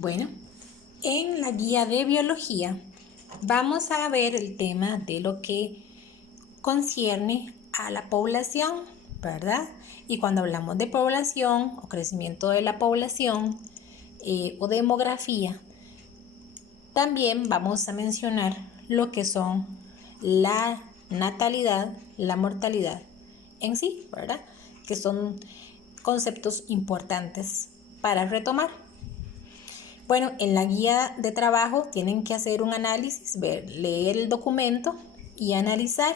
Bueno, en la guía de biología vamos a ver el tema de lo que concierne a la población, ¿verdad? Y cuando hablamos de población o crecimiento de la población o demografía, también vamos a mencionar lo que son la natalidad, la mortalidad en sí, ¿verdad? Que son conceptos importantes para retomar. Bueno, en la guía de trabajo tienen que hacer un análisis, leer el documento y analizar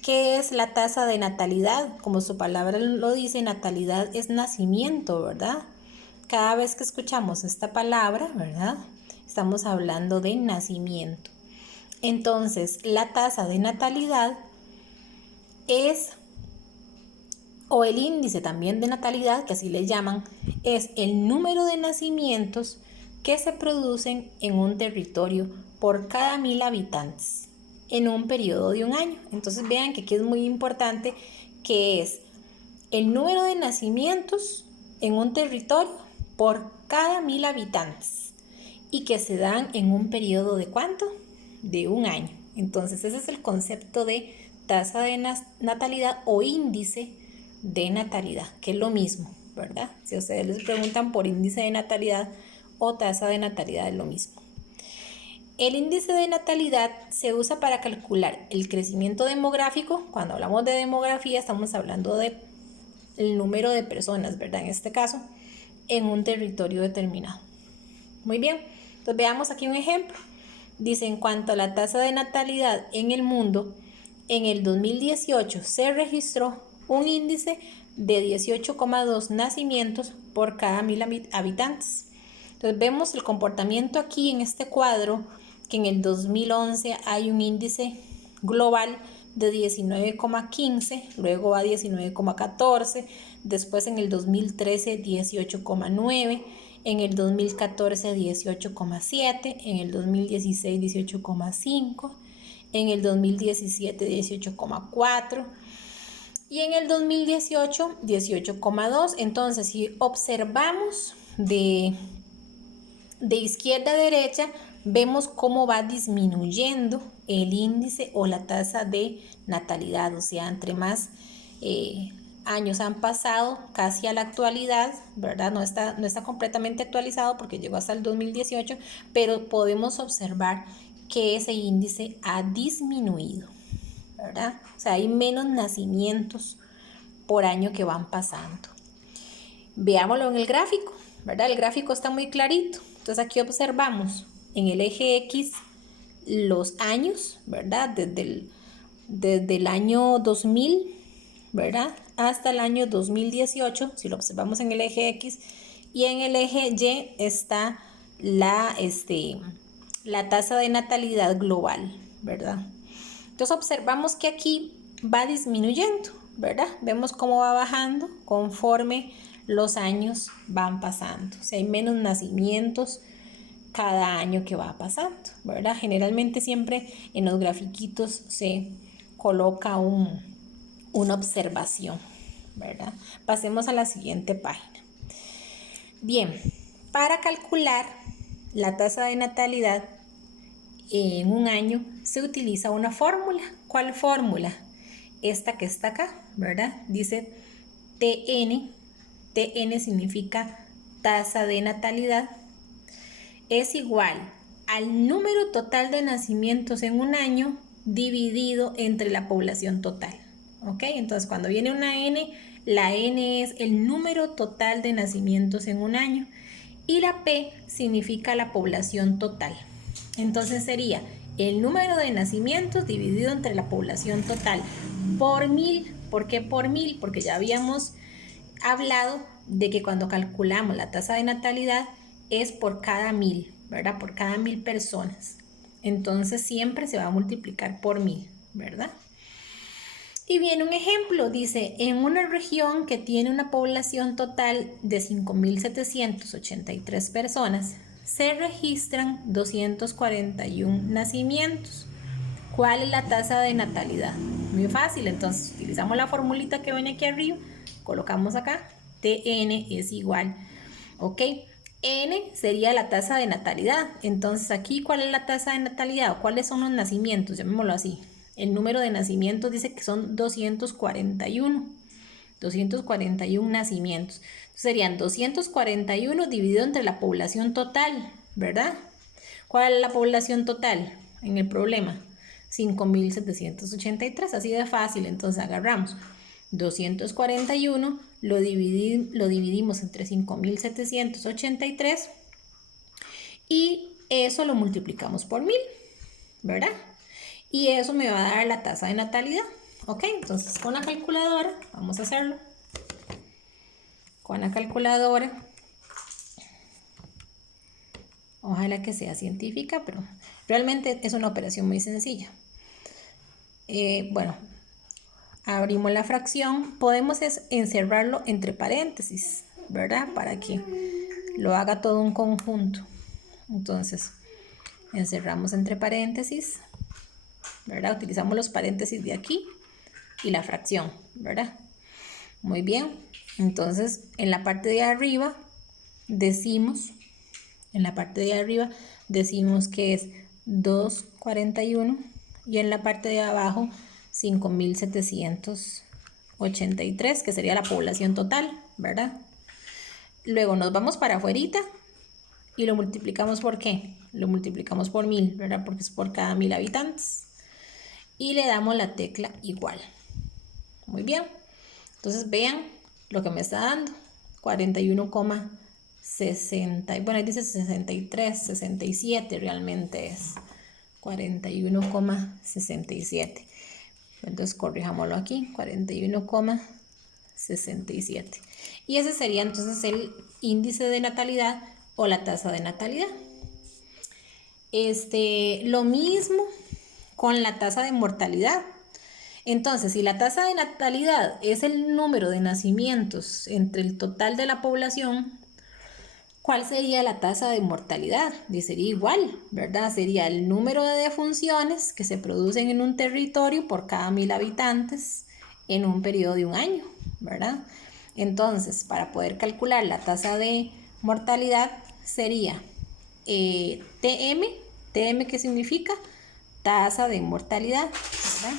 qué es la tasa de natalidad. Como su palabra lo dice, natalidad es nacimiento, ¿verdad? Cada vez que escuchamos esta palabra, ¿verdad? Estamos hablando de nacimiento. Entonces, la tasa de natalidad es, o el índice también de natalidad, que así le llaman, es el número de nacimientos que se producen en un territorio por cada 1000 habitantes en un periodo de un año. Entonces vean que aquí es muy importante que es el número de nacimientos en un territorio por cada 1000 habitantes y que se dan en un periodo de ¿cuánto? De un año. Entonces ese es el concepto de tasa de natalidad o índice de natalidad, que es lo mismo, ¿verdad? Si a ustedes les preguntan por índice de natalidad o tasa de natalidad, es lo mismo. El índice de natalidad se usa para calcular el crecimiento demográfico. Cuando hablamos de demografía estamos hablando de el número de personas, ¿verdad? En este caso, en un territorio determinado. Muy bien, entonces veamos aquí un ejemplo. Dice, en cuanto a la tasa de natalidad en el mundo, en el 2018 se registró un índice de 18,2 nacimientos por cada 1000 habitantes. Entonces vemos el comportamiento aquí en este cuadro, que en el 2011 hay un índice global de 19,15, luego va a 19,14, después en el 2013 18,9, en el 2014 18,7, en el 2016 18,5, en el 2017 18,4 y en el 2018 18,2. Entonces, si observamos de izquierda a derecha, vemos cómo va disminuyendo el índice o la tasa de natalidad, o sea, entre más años han pasado casi a la actualidad, ¿verdad? No está completamente actualizado porque llegó hasta el 2018, pero podemos observar que ese índice ha disminuido, ¿verdad? O sea, hay menos nacimientos por año que van pasando. Veámoslo en el gráfico, ¿verdad? El gráfico está muy clarito. Entonces aquí observamos en el eje X los años, ¿verdad? Desde el año 2000, ¿verdad? Hasta el año 2018, si lo observamos en el eje X. Y en el eje Y está la tasa de natalidad global, ¿verdad? Entonces observamos que aquí va disminuyendo, ¿verdad? Vemos cómo va bajando conforme los años van pasando. O sea, hay menos nacimientos cada año que va pasando, ¿verdad? Generalmente siempre en los grafiquitos se coloca una observación, ¿verdad? Pasemos a la siguiente página. Bien, para calcular la tasa de natalidad en un año se utiliza una fórmula. ¿Cuál fórmula? Esta que está acá, ¿verdad? Dice TN. TN significa tasa de natalidad. Es igual al número total de nacimientos en un año dividido entre la población total. ¿Ok? Entonces, cuando viene una N, la N es el número total de nacimientos en un año y la P significa la población total. Entonces sería el número de nacimientos dividido entre la población total por 1000. ¿Por qué por 1000? Porque ya habíamos hablado de que cuando calculamos la tasa de natalidad es por cada 1000, ¿verdad? Por cada 1000 personas. Entonces siempre se va a multiplicar por 1000, ¿verdad? Y viene un ejemplo, dice, en una región que tiene una población total de 5.783 personas, se registran 241 nacimientos. ¿Cuál es la tasa de natalidad? Muy fácil, entonces utilizamos la formulita que viene aquí arriba, colocamos acá, TN es igual, ¿ok? N sería la tasa de natalidad. Entonces aquí, ¿cuál es la tasa de natalidad? ¿O cuáles son los nacimientos? Llamémoslo así. El número de nacimientos dice que son 241. 241 nacimientos. Entonces serían 241 dividido entre la población total, ¿verdad? ¿Cuál es la población total en el problema? 5.783, así de fácil. Entonces agarramos 241, lo dividimos entre 5.783 y eso lo multiplicamos por 1000, ¿verdad? Y eso me va a dar la tasa de natalidad. Ok, entonces con la calculadora, vamos a hacerlo. Con la calculadora, ojalá que sea científica, pero realmente es una operación muy sencilla. Bueno, abrimos la fracción, podemos encerrarlo entre paréntesis, ¿verdad? Para que lo haga todo un conjunto. Entonces, encerramos entre paréntesis, ¿verdad? Utilizamos los paréntesis de aquí y la fracción, ¿verdad? Muy bien, entonces en la parte de arriba decimos, que es 241 y en la parte de abajo 5.783, que sería la población total, ¿verdad? Luego nos vamos para afuerita y lo multiplicamos ¿por qué? Lo multiplicamos por 1000, ¿verdad? Porque es por cada 1000 habitantes. Y le damos la tecla igual. Muy bien. Entonces vean lo que me está dando. 41,60. Bueno, ahí dice 63, 67 realmente es. 41,67. Entonces corrijámoslo aquí. 41,67. Y ese sería entonces el índice de natalidad o la tasa de natalidad. Lo mismo con la tasa de mortalidad. Entonces, si la tasa de natalidad es el número de nacimientos entre el total de la población, ¿cuál sería la tasa de mortalidad? Y sería igual, ¿verdad? Sería el número de defunciones que se producen en un territorio por cada 1000 habitantes en un periodo de un año, ¿verdad? Entonces, para poder calcular la tasa de mortalidad sería TM, ¿qué significa? Tasa de mortalidad, ¿verdad?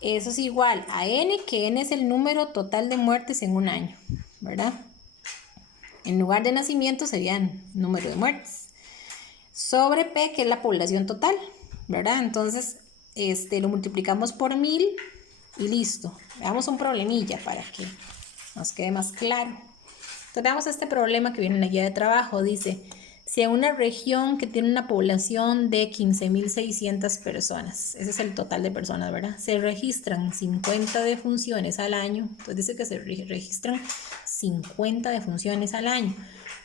Eso es igual a N, que N es el número total de muertes en un año, ¿verdad? En lugar de nacimientos serían número de muertes. Sobre P, que es la población total, ¿verdad? Entonces, lo multiplicamos por 1000 y listo. Veamos un problemilla para que nos quede más claro. Entonces, veamos este problema que viene en la guía de trabajo. Dice, si en una región que tiene una población de 15.600 personas, ese es el total de personas, ¿verdad? Se registran 50 defunciones al año. Entonces dice que se registran 50 defunciones al año.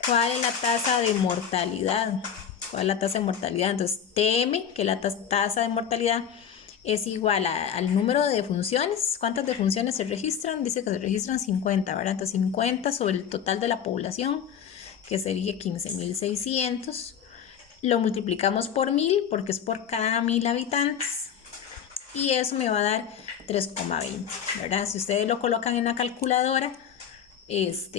¿Cuál es la tasa de mortalidad? ¿Cuál es la tasa de mortalidad? Entonces, TM, que es la tasa de mortalidad, es igual al número de defunciones. ¿Cuántas defunciones se registran? Dice que se registran 50, ¿verdad? Entonces, 50 sobre el total de la población, que sería 15.600. Lo multiplicamos por 1000 porque es por cada 1000 habitantes. Y eso me va a dar 3,20, ¿verdad? Si ustedes lo colocan en la calculadora, les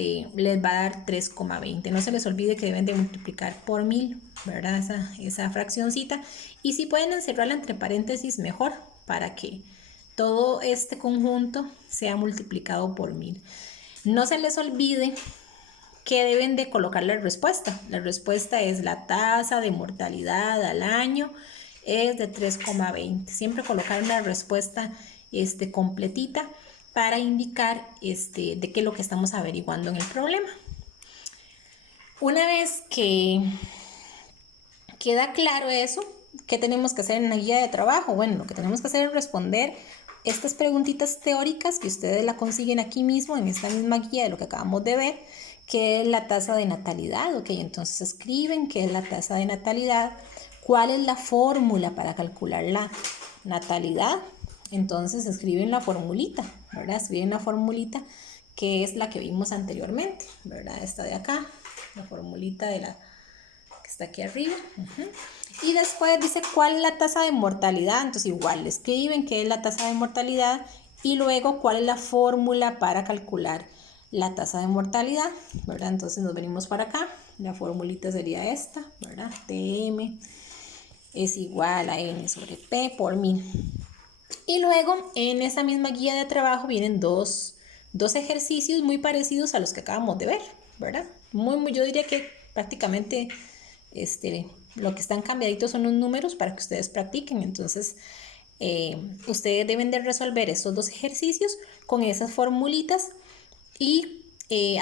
va a dar 3,20. No se les olvide que deben de multiplicar por 1000, ¿verdad? Esa fraccioncita. Y si pueden encerrarla entre paréntesis, mejor, para que todo este conjunto sea multiplicado por 1000. No se les olvide que deben de colocar la respuesta. La respuesta es la tasa de mortalidad al año es de 3,20. Siempre colocar una respuesta completita para indicar de qué es lo que estamos averiguando en el problema. Una vez que queda claro eso, ¿qué tenemos que hacer en la guía de trabajo? Bueno, lo que tenemos que hacer es responder estas preguntitas teóricas que ustedes la consiguen aquí mismo, en esta misma guía de lo que acabamos de ver, que es la tasa de natalidad. Ok, entonces escriben qué es la tasa de natalidad, cuál es la fórmula para calcular la natalidad. Entonces escriben la formulita, ¿verdad? Escriben la formulita que es la que vimos anteriormente, ¿verdad? Esta de acá, la formulita de la que está aquí arriba. Y después dice cuál es la tasa de mortalidad. Entonces igual escriben qué es la tasa de mortalidad y luego cuál es la fórmula para calcular la tasa de mortalidad, ¿verdad? Entonces nos venimos para acá, La formulita sería esta, ¿verdad? TM es igual a N sobre P por 1000. Y luego en esa misma guía de trabajo vienen dos ejercicios muy parecidos a los que acabamos de ver, ¿verdad? Yo diría que prácticamente lo que están cambiaditos son los números para que ustedes practiquen. Entonces, ustedes deben de resolver estos dos ejercicios con esas formulitas y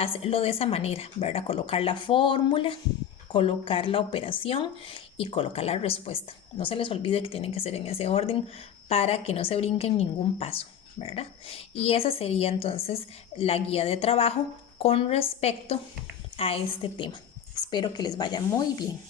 hacerlo de esa manera, ¿verdad? Colocar la fórmula, colocar la operación y colocar la respuesta. No se les olvide que tienen que ser en ese orden para que no se brinquen ningún paso, ¿verdad? Y esa sería entonces la guía de trabajo con respecto a este tema. Espero que les vaya muy bien.